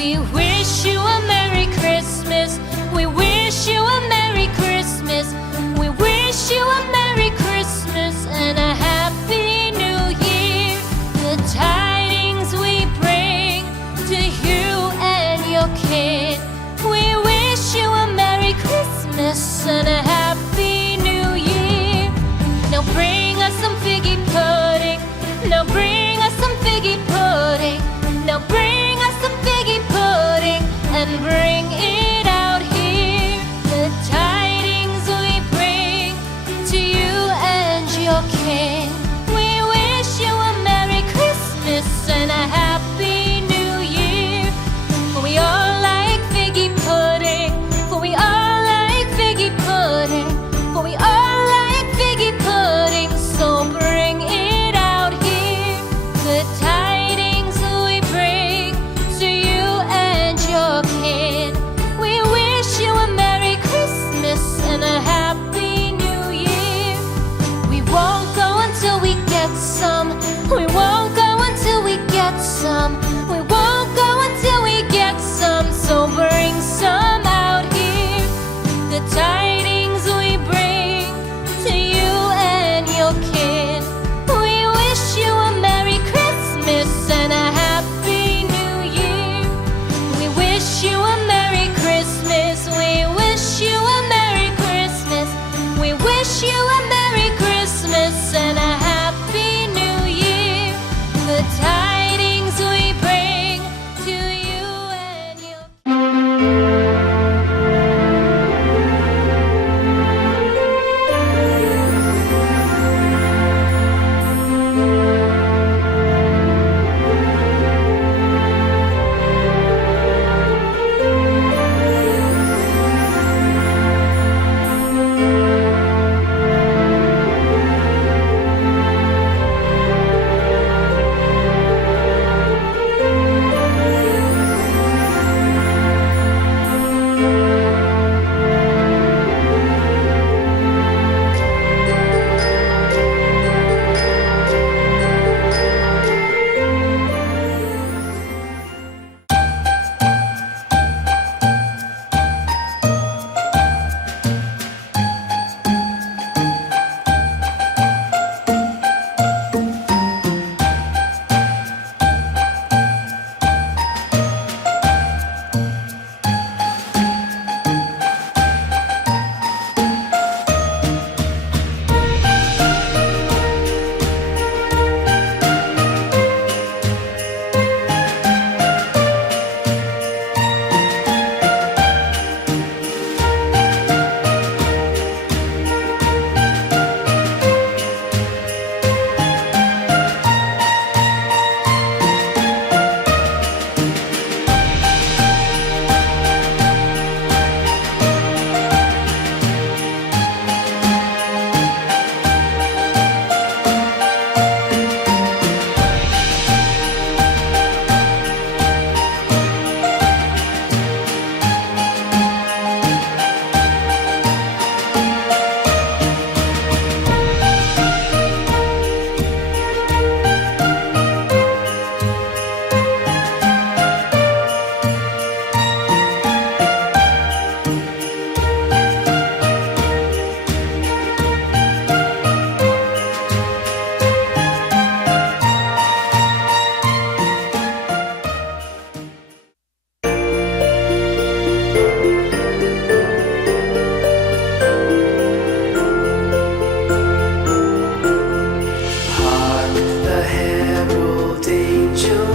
We wish you a Merry Christmas. We wish you a Merry Christmas. We wish you a Merry Christmas and a Happy New Year. The tidings we bring to you and your kid. We wish you a Merry Christmas and a Happy New Year. Now bring us some figgy pudding. Now bring us some figgy pudding. Now bring us some figgy pudding and bring it out here. The tidings we bring to you and your king. We wish you a Merry Christmas and a Happy New Year. For we all like figgy pudding. For we all like figgy pudding. For we all like figgy pudding. So bring it out here. The tidings we bring to you and your kid. We wish you a Merry Christmas and a Happy New Year. We won't go until we get some. We won't go until we get some. We won't go until we get some. So bring some out here. The tidings we bring to you and your kid. We wish you a Merry Christmas and a Happy New Year. We wish you a Merry Christmas. We wish you a Merry Christmas. We wish you a Merry Christmas and a Happy New Year. The tidings we bring to you and your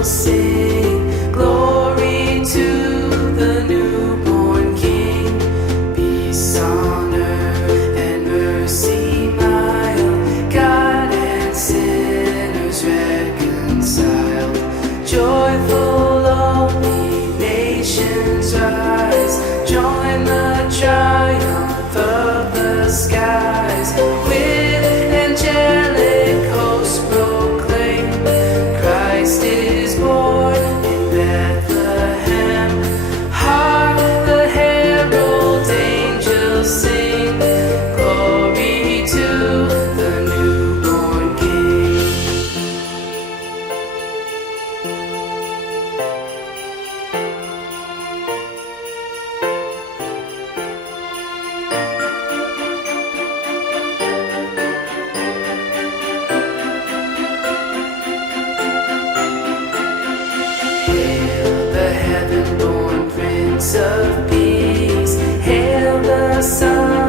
sing glory to the newborn King. Peace on earth and mercy mild, God and sinners reconciled. Joyful all ye nations rise, join the triumph of the skies. With angelic hosts proclaim, Christ is born in Bethlehem. Hark the herald angels sing, glory to the newborn King. Prince of Peace. Hail the Son